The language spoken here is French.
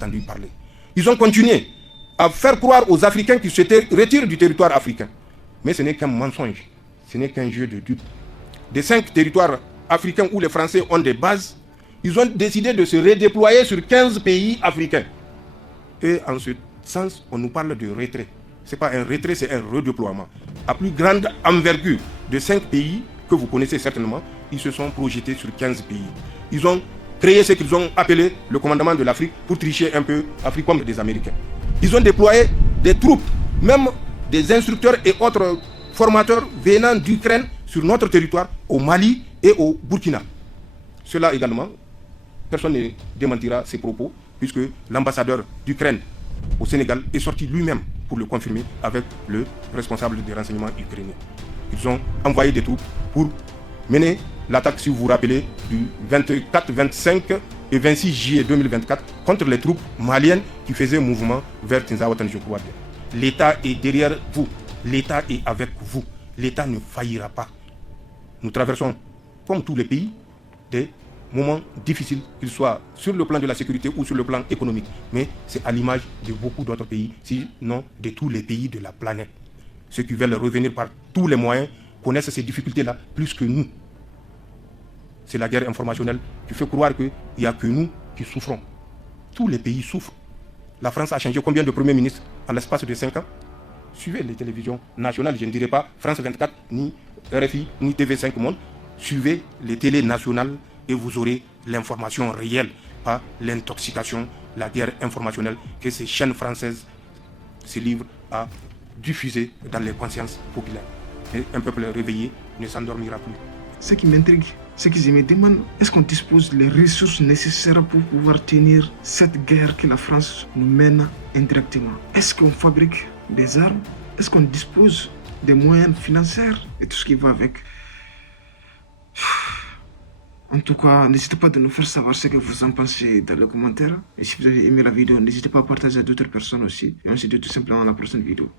entendu parler. Ils ont continué à faire croire aux Africains qu'ils se retirent du territoire africain. Mais ce n'est qu'un mensonge, ce n'est qu'un jeu de dupes. Des 5 territoires africains où les Français ont des bases, ils ont décidé de se redéployer sur 15 pays africains. Et en ce sens, on nous parle de retrait. Ce n'est pas un retrait, c'est un redéploiement. À plus grande envergure de 5 pays que vous connaissez certainement, ils se sont projetés sur 15 pays. Ils ont créé ce qu'ils ont appelé le commandement de l'Afrique pour tricher un peu l'Afrique comme des Américains. Ils ont déployé des troupes, même des instructeurs et autres formateurs venant d'Ukraine sur notre territoire, au Mali et au Burkina. Cela également, personne ne démentira ces propos, puisque l'ambassadeur d'Ukraine au Sénégal est sorti lui-même pour le confirmer avec le responsable des renseignements ukrainiens. Ils ont envoyé des troupes pour mener l'attaque, si vous vous rappelez, du 24, 25 et 26 juillet 2024 contre les troupes maliennes qui faisaient mouvement vers Tinzaouatane-Jokuade. L'État est derrière vous, l'État est avec vous, l'État ne faillira pas. Nous traversons, comme tous les pays, des moments difficiles, qu'ils soient sur le plan de la sécurité ou sur le plan économique. Mais c'est à l'image de beaucoup d'autres pays, sinon de tous les pays de la planète. Ceux qui veulent revenir par tous les moyens connaissent ces difficultés-là plus que nous. C'est la guerre informationnelle qui fait croire qu'il n'y a que nous qui souffrons. Tous les pays souffrent. La France a changé combien de premiers ministres en l'espace de 5 ans? Suivez les télévisions nationales, je ne dirais pas France 24, ni RFI, ni TV5 Monde. Suivez les télés nationales et vous aurez l'information réelle, pas l'intoxication, la guerre informationnelle que ces chaînes françaises se livrent à diffuser dans les consciences populaires. Et un peuple réveillé ne s'endormira plus. Ce qui m'intrigue, c'est que je me demande, est-ce qu'on dispose des ressources nécessaires pour pouvoir tenir cette guerre que la France nous mène indirectement? Est-ce qu'on fabrique des armes? Est-ce qu'on dispose des moyens financiers et tout ce qui va avec? En tout cas, n'hésitez pas de nous faire savoir ce que vous en pensez dans les commentaires. Et si vous avez aimé la vidéo, n'hésitez pas à partager à d'autres personnes aussi. Et on se dit tout simplement à la prochaine vidéo.